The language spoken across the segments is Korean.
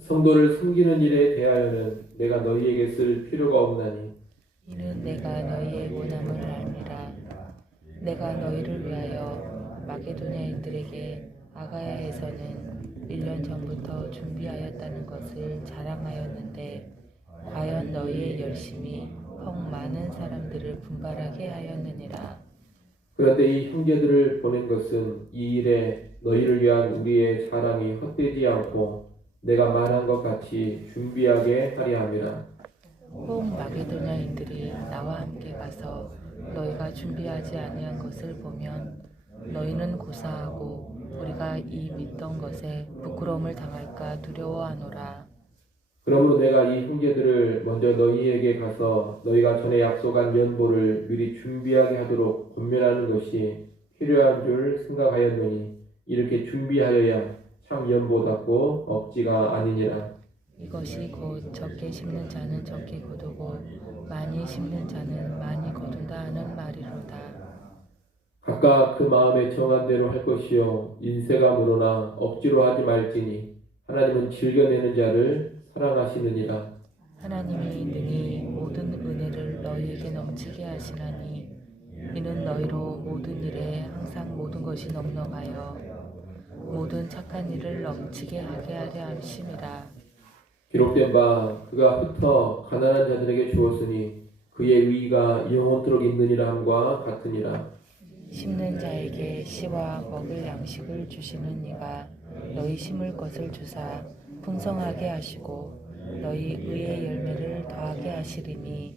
성도를 섬기는 일에 대하여는 내가 너희에게 쓸 필요가 없나니 이는 내가 너희의 원함을 알미라. 내가 너희를 위하여 마게도냐인들에게 아가야에서는 1년 전부터 준비하였다는 것을 자랑하였는데 과연 너희의 열심이 펑 많은 사람들을 분발하게 하였느니라. 그런데 이 형제들을 보낸 것은 이 일에 너희를 위한 우리의 사랑이 헛되지 않고 내가 말한 것 같이 준비하게 하려 함이라. 혹 마게도냐인들이 나와 함께 가서 너희가 준비하지 아니한 것을 보면 너희는 고사하고 우리가 이 믿던 것에 부끄러움을 당할까 두려워하노라. 그러므로 내가 이 형제들을 먼저 너희에게 가서 너희가 전에 약속한 연보를 미리 준비하게 하도록 권면하는 것이 필요한 줄 생각하였노니 이렇게 준비하여야 참 연보답고 억지가 아니니라. 이것이 곧 적게 심는 자는 적게 거두고 많이 심는 자는 많이 거둔다 하는 말이로다. 각각 그 마음에 정한 대로 할 것이요 인세가 물으나 억지로 하지 말지니 하나님은 즐겨내는 자를 사랑하시느니라. 하나님이 능히 모든 은혜를 너희에게 넘치게 하시나니 이는 너희로 모든 일에 항상 모든 것이 넉넉하여 모든 착한 일을 넘치게 하게 하려 함심이라. 기록된 바 그가 흩어 가난한 자들에게 주었으니 그의 의의가 영원토록 있느니라 함과 같으니라. 심는 자에게 씨와 먹을 양식을 주시는 이가 너희 심을 것을 주사 풍성하게 하시고 너희 의의 열매를 더하게 하시리니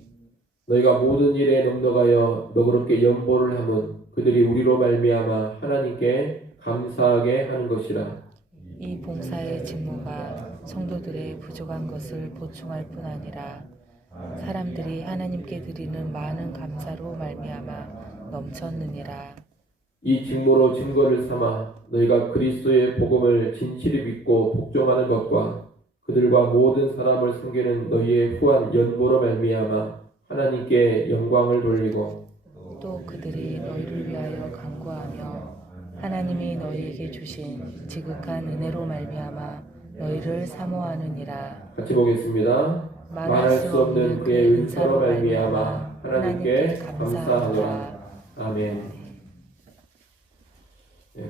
너희가 모든 일에 넉넉하여 너그럽게 연보를 함은 그들이 우리로 말미암아 하나님께 감사하게 하는 것이라. 이 봉사의 직무가 성도들의 부족한 것을 보충할 뿐 아니라 사람들이 하나님께 드리는 많은 감사로 말미암아 넘쳤느니라. 이 직무로 증거를 삼아 너희가 그리스도의 복음을 진실히 믿고 복종하는 것과 그들과 모든 사람을 섬기는 너희의 후한 연보로 말미암아 하나님께 영광을 돌리고 또 그들이 너희를 위하여 간구하며 하나님이 너희에게 주신 지극한 은혜로 말미암아 너희를 사모하느니라. 같이 보겠습니다. 말할 수 없는 그의 은사로 말미암아 하나님께 감사하노라. 아멘.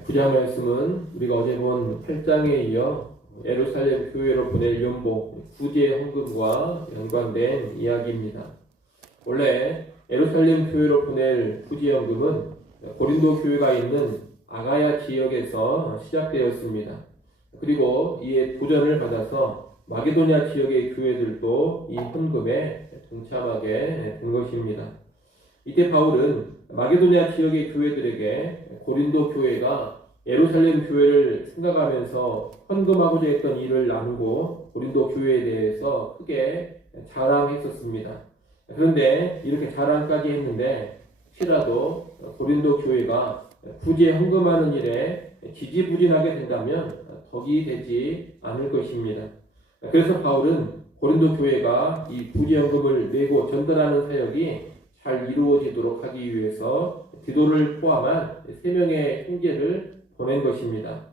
구약 말씀은 우리가 어제 본 8장에 이어 예루살렘 교회로 보낼 연보 구제 헌금과 연관된 이야기입니다. 원래 예루살렘 교회로 보낼 구제 헌금은 고린도 교회가 있는 아가야 지역에서 시작되었습니다. 그리고 이에 도전을 받아서 마게도냐 지역의 교회들도 이 헌금에 동참하게 된 것입니다. 이때 바울은 마게도냐 지역의 교회들에게 고린도 교회가 예루살렘 교회를 생각하면서 헌금하고자 했던 일을 나누고 고린도 교회에 대해서 크게 자랑했었습니다. 그런데 이렇게 자랑까지 했는데 혹시라도 고린도 교회가 굳이 헌금하는 일에 지지부진하게 된다면 덕이 되지 않을 것입니다. 그래서 바울은 고린도 교회가 이 부지헌금을 내고 전달하는 사역이 잘 이루어지도록 하기 위해서 디도를 포함한 3명의 형제를 보낸 것입니다.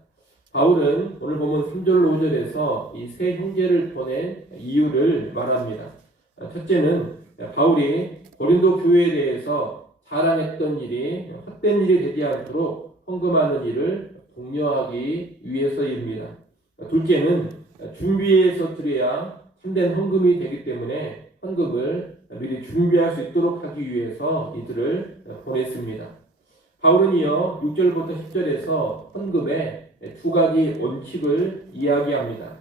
바울은 오늘 보면 3절 5절에서 이 세 형제를 보낸 이유를 말합니다. 첫째는 바울이 고린도 교회에 대해서 자랑했던 일이 헛된 일이 되지 않도록 헌금하는 일을 독려하기 위해서입니다. 둘째는 준비해서 드려야 참된 헌금이 되기 때문에 헌금을 미리 준비할 수 있도록 하기 위해서 이들을 보냈습니다. 바울은 이어 6절부터 10절에서 헌금의 2가지 원칙을 이야기합니다.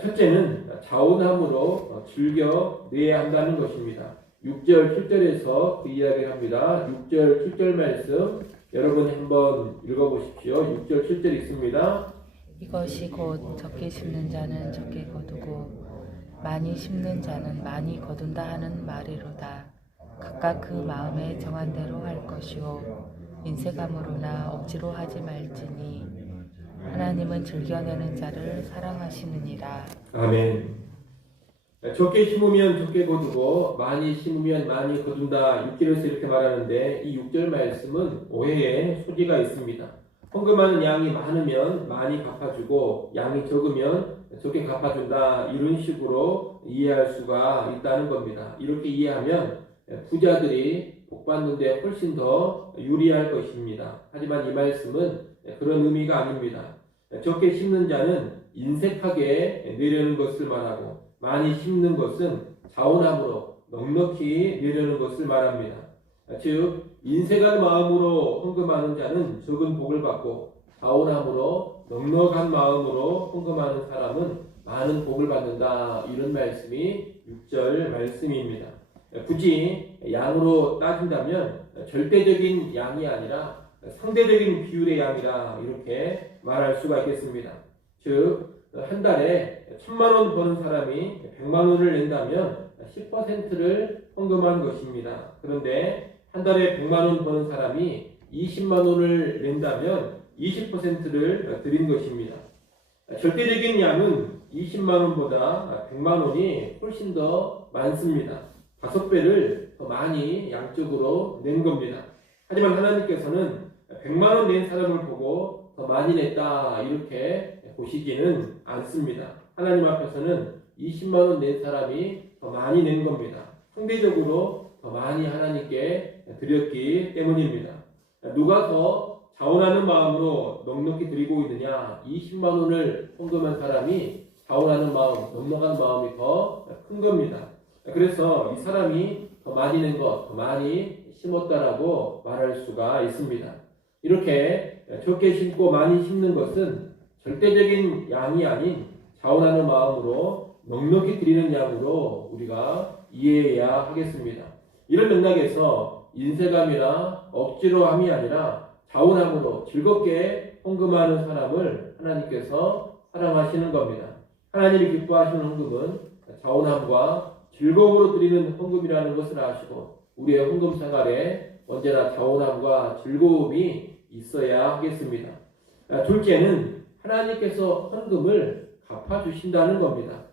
첫째는 자원함으로 즐겨 내야 한다는 것입니다. 6절, 7절에서 그 이야기를 합니다. 6절, 7절 말씀 여러분이 한번 읽어보십시오. 6절, 7절 있습니다. 이것이 곧 적게 심는 자는 적게 거두고 많이 심는 자는 많이 거둔다 하는 말이로다. 각각 그 마음에 정한 대로 할 것이요 인색함으로나 억지로 하지 말지니 하나님은 즐겨내는 자를 사랑하시느니라. 아멘. 적게 심으면 적게 거두고 많이 심으면 많이 거둔다. 6절에서 이렇게 말하는데 이 6절 말씀은 오해의 소지가 있습니다. 헌금하는 양이 많으면 많이 갚아주고 양이 적으면 적게 갚아준다, 이런 식으로 이해할 수가 있다는 겁니다. 이렇게 이해하면 부자들이 복 받는데 훨씬 더 유리할 것입니다. 하지만 이 말씀은 그런 의미가 아닙니다. 적게 심는 자는 인색하게 내려는 것을 말하고, 많이 심는 것은 자원함으로 넉넉히 내려는 것을 말합니다. 즉 인색한 마음으로 헌금하는 자는 적은 복을 받고, 자원함으로 넉넉한 마음으로 헌금하는 사람은 많은 복을 받는다, 이런 말씀이 6절 말씀입니다. 굳이 양으로 따진다면 절대적인 양이 아니라 상대적인 비율의 양이라 이렇게 말할 수가 있겠습니다. 즉 한 달에 1,000만 원 버는 사람이 100만 원을 낸다면 10%를 헌금한 것입니다. 그런데 한 달에 100만 원 버는 사람이 20만 원을 낸다면 20%를 드린 것입니다. 절대적인 양은 20만 원보다 100만 원이 훨씬 더 많습니다. 5배를 더 많이 양적으로 낸 겁니다. 하지만 하나님께서는 100만 원 낸 사람을 보고 더 많이 냈다, 이렇게 보시지는 않습니다. 하나님 앞에서는 20만 원 낸 사람이 더 많이 낸 겁니다. 상대적으로 더 많이 하나님께 드렸기 때문입니다. 누가 더 자원하는 마음으로 넉넉히 드리고 있느냐? 20만 원을 헌금한 사람이 자원하는 마음, 넉넉한 마음이 더 큰 겁니다. 그래서 이 사람이 더 많이 낸 것, 더 많이 심었다라고 말할 수가 있습니다. 이렇게 적게 심고 많이 심는 것은 절대적인 양이 아닌 자원하는 마음으로 넉넉히 드리는 양으로 우리가 이해해야 하겠습니다. 이런 맥락에서 인색함이나 억지로 함이 아니라 자원함으로 즐겁게 헌금하는 사람을 하나님께서 사랑하시는 겁니다. 하나님이 기뻐하시는 헌금은 자원함과 즐거움으로 드리는 헌금이라는 것을 아시고, 우리의 헌금 생활에 언제나 자원함과 즐거움이 있어야 하겠습니다. 둘째는 하나님께서 헌금을 갚아주신다는 겁니다.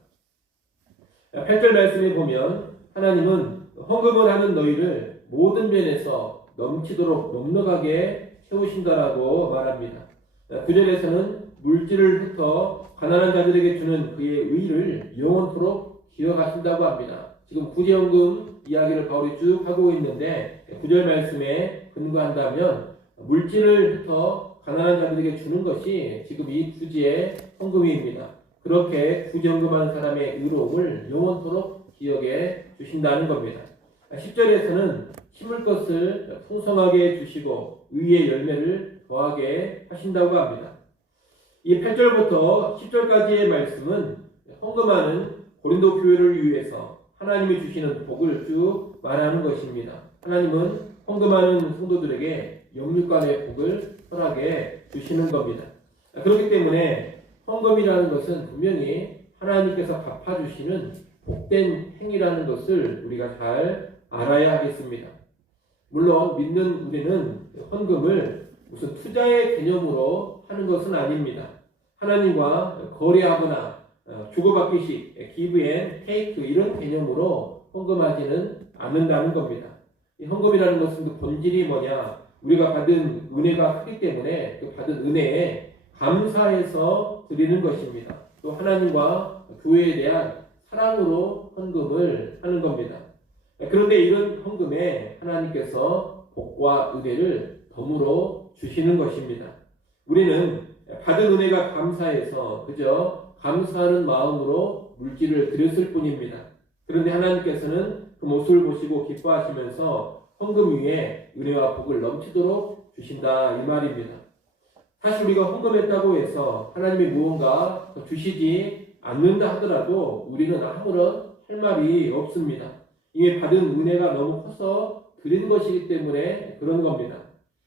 8절 말씀에 보면 하나님은 헌금을 하는 너희를 모든 면에서 넘치도록 넉넉하게 채우신다라고 말합니다. 9절에서는 물질을 흩어 가난한 자들에게 주는 그의 의를 영원토록 기억하신다고 합니다. 지금 구제헌금 이야기를 바울이 쭉 하고 있는데 9절 말씀에 근거한다면 물질을 흩어 가난한 자들에게 주는 것이 지금 이 구제의 헌금입니다. 그렇게 구제헌금하는 사람의 의로움을 영원토록 기억해 주신다는 겁니다. 10절에서는 심을 것을 풍성하게 주시고 의의 열매를 더하게 하신다고 합니다. 이 8절부터 10절까지의 말씀은 헌금하는 고린도 교회를 위해서 하나님이 주시는 복을 쭉 말하는 것입니다. 하나님은 헌금하는 성도들에게 영육간의 복을 허락해 주시는 겁니다. 그렇기 때문에 헌금이라는 것은 분명히 하나님께서 갚아주시는 복된 행위라는 것을 우리가 잘 알아야 하겠습니다. 물론 믿는 우리는 헌금을 무슨 투자의 개념으로 하는 것은 아닙니다. 하나님과 거래하거나 주고받기식, give and take 이런 개념으로 헌금하지는 않는다는 겁니다. 이 헌금이라는 것은 그 본질이 뭐냐? 우리가 받은 은혜가 크기 때문에 그 받은 은혜에 감사해서 드리는 것입니다. 또 하나님과 교회에 대한 사랑으로 헌금을 하는 겁니다. 그런데 이런 헌금에 하나님께서 복과 은혜를 덤으로 주시는 것입니다. 우리는 받은 은혜가 감사해서 그저 감사하는 마음으로 물질을 드렸을 뿐입니다. 그런데 하나님께서는 그 모습을 보시고 기뻐하시면서 헌금 위에 은혜와 복을 넘치도록 주신다, 이 말입니다. 사실 우리가 헌금했다고 해서 하나님이 무언가 주시지 않는다 하더라도 우리는 아무런 할 말이 없습니다. 이미 받은 은혜가 너무 커서 드린 것이기 때문에 그런 겁니다.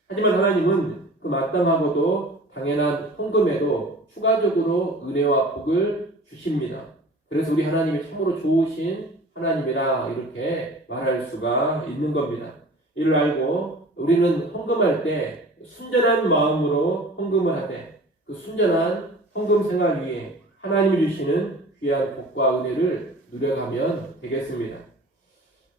하지만 하나님은 그 마땅하고도 당연한 헌금에도 추가적으로 은혜와 복을 주십니다. 그래서 우리 하나님이 참으로 좋으신 하나님이라 이렇게 말할 수가 있는 겁니다. 이를 알고 우리는 헌금할 때 순전한 마음으로 헌금을 하되 그 순전한 헌금 생활 위에 하나님이 주시는 귀한 복과 은혜를 누려가면 되겠습니다.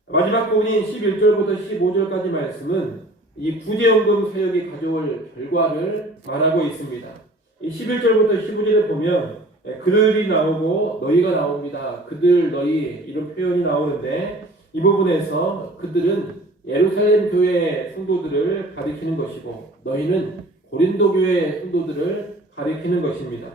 마지막 부분인 11절부터 15절까지 말씀은 이 구제연금 사역이 가져올 결과를 말하고 있습니다. 이 11절부터 15절에 보면 그들이 나오고 너희가 나옵니다. 그들, 너희 이런 표현이 나오는데 이 부분에서 그들은 예루살렘 교회 성도들을 가리키는 것이고 너희는 고린도 교회 성도들을 가리키는 것입니다.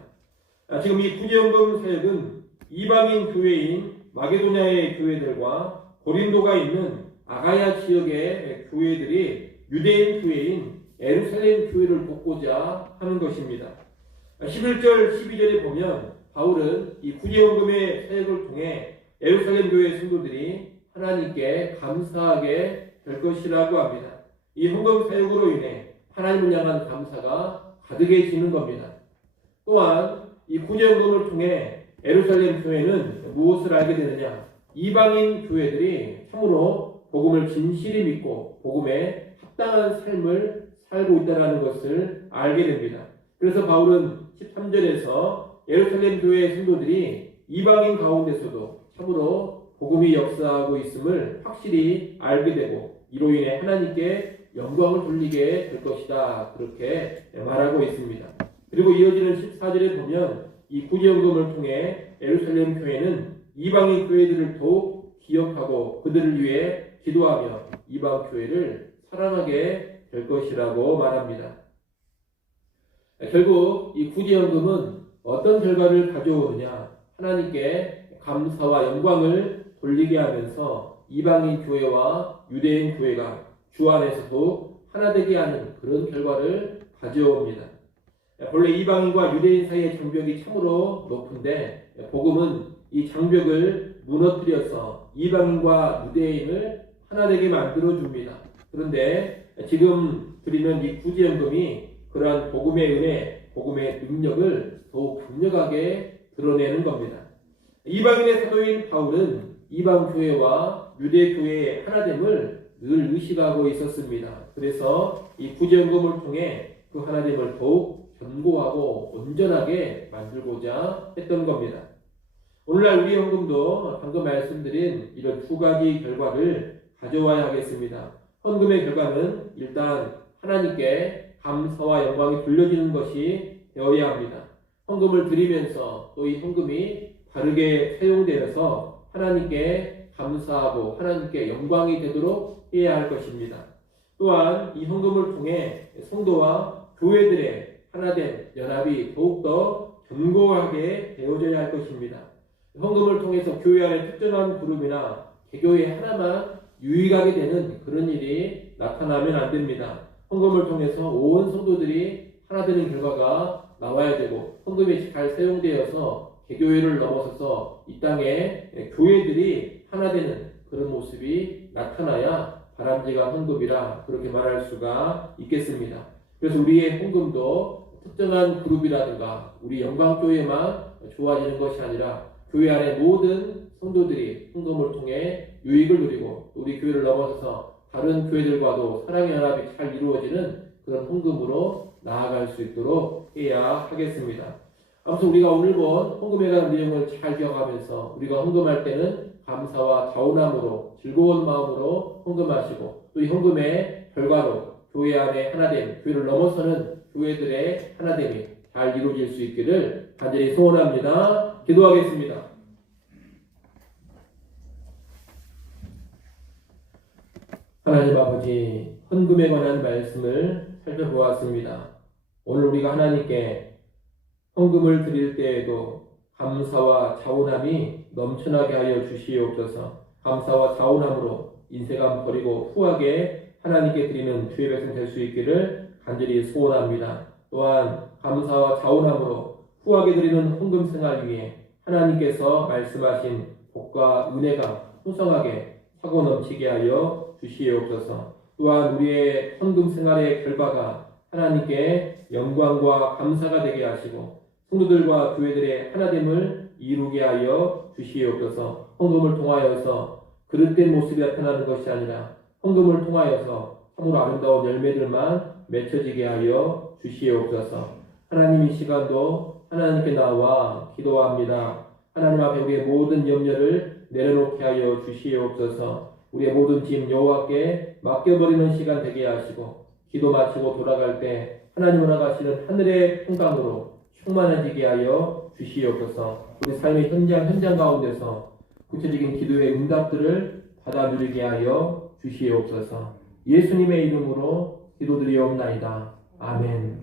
지금 이 구제연금 사역은 이방인 교회인 마게도냐의 교회들과 고린도가 있는 아가야 지역의 교회들이 유대인 교회인 예루살렘 교회를 돕고자 하는 것입니다. 11절, 12절에 보면 바울은 이 구제연금의 사역을 통해 예루살렘 교회 성도들이 하나님께 감사하게 될 것이라고 합니다. 이 헌금 사역으로 인해 하나님을 향한 감사가 가득해지는 겁니다. 또한 이 구제연금을 통해 예루살렘 교회는 무엇을 알게 되느냐? 이방인 교회들이 참으로 복음을 진실히 믿고 복음에 합당한 삶을 살고 있다는 것을 알게 됩니다. 그래서 바울은 13절에서 예루살렘 교회의 성도들이 이방인 가운데서도 참으로 복음이 역사하고 있음을 확실히 알게 되고 이로 인해 하나님께 영광을 돌리게 될 것이다. 그렇게 말하고 있습니다. 그리고 이어지는 14절에 보면 이 구제연금을 통해 예루살렘 교회는 이방인 교회들을 더욱 기억하고 그들을 위해 기도하며 이방 교회를 사랑하게 될 것이라고 말합니다. 결국 이 구제연금은 어떤 결과를 가져오느냐? 하나님께 감사와 영광을 돌리게 하면서 이방인 교회와 유대인 교회가 주 안에서도 하나 되게 하는 그런 결과를 가져옵니다. 본래 이방인과 유대인 사이의 장벽이 참으로 높은데 복음은 이 장벽을 무너뜨려서 이방인과 유대인을 하나 되게 만들어 줍니다. 그런데 지금 드리는 이 구제연금이 그러한 복음의 은혜, 복음의 능력을 더욱 강력하게 드러내는 겁니다. 이방인의 사도인 바울은 이방 교회와 유대 교회의 하나됨을 늘 의식하고 있었습니다. 그래서 이 구제연금을 통해 그 하나됨을 더욱 견고하고 온전하게 만들고자 했던 겁니다. 오늘날 우리 헌금도 방금 말씀드린 이런 두 가지 결과를 가져와야 하겠습니다. 헌금의 결과는 일단 하나님께 감사와 영광이 돌려지는 것이 되어야 합니다. 헌금을 드리면서 또 이 헌금이 바르게 사용되어서 하나님께 감사하고 하나님께 영광이 되도록 해야 할 것입니다. 또한 이 헌금을 통해 성도와 교회들의 하나된 연합이 더욱더 견고하게 되어져야 할 것입니다. 헌금을 통해서 교회 안에 특정한 그룹이나 개교회 하나만 유익하게 되는 그런 일이 나타나면 안 됩니다. 헌금을 통해서 온 성도들이 하나 되는 결과가 나와야 되고 헌금이 잘 사용되어서 개교회를 넘어서서 이 땅에 교회들이 하나 되는 그런 모습이 나타나야 바람직한 헌금이라 그렇게 말할 수가 있겠습니다. 그래서 우리의 헌금도 특정한 그룹이라든가 우리 영광교회만 좋아지는 것이 아니라 교회 안의 모든 성도들이 헌금을 통해 유익을 누리고 우리 교회를 넘어서서 다른 교회들과도 사랑의 연합이 잘 이루어지는 그런 헌금으로 나아갈 수 있도록 해야 하겠습니다. 아무튼 우리가 오늘 본 헌금에 관한 내용을 잘 기억하면서 우리가 헌금할 때는 감사와 자원함으로 즐거운 마음으로 헌금하시고 또 이 헌금의 결과로 교회 안에 하나됨, 교회를 넘어서는 교회들의 하나됨이 잘 이루어질 수 있기를 간절히 소원합니다. 기도하겠습니다. 하나님 아버지, 헌금에 관한 말씀을 살펴보았습니다. 오늘 우리가 하나님께 헌금을 드릴 때에도 감사와 자원함이 넘쳐나게 하여 주시옵소서. 감사와 자원함으로 인색함 버리고 후하게 하나님께 드리는 주의 백성 될 수 있기를 간절히 소원합니다. 또한 감사와 자원함으로 후하게 드리는 헌금 생활 위에 하나님께서 말씀하신 복과 은혜가 풍성하게 차고 넘치게 하여 주시옵소서. 또한 우리의 헌금 생활의 결과가 하나님께 영광과 감사가 되게 하시고 성도들과 교회들의 하나됨을 이루게 하여 주시옵소서. 헌금을 통하여서 그릇된 모습이 나타나는 것이 아니라 헌금을 통하여서 참으로 아름다운 열매들만 맺혀지게 하여 주시옵소서. 하나님 이 시간도 하나님께 나와 기도합니다. 하나님 앞에 우리의 모든 염려를 내려놓게 하여 주시옵소서. 우리의 모든 짐 여호와께 맡겨버리는 시간 되게 하시고 기도 마치고 돌아갈 때 하나님 허락하시는 하늘의 평강으로 충만해지게 하여 주시옵소서. 우리 삶의 현장 가운데서 구체적인 기도의 응답들을 받아 누리게 하여 주시옵소서. 예수님의 이름으로 기도드리옵나이다. 아멘.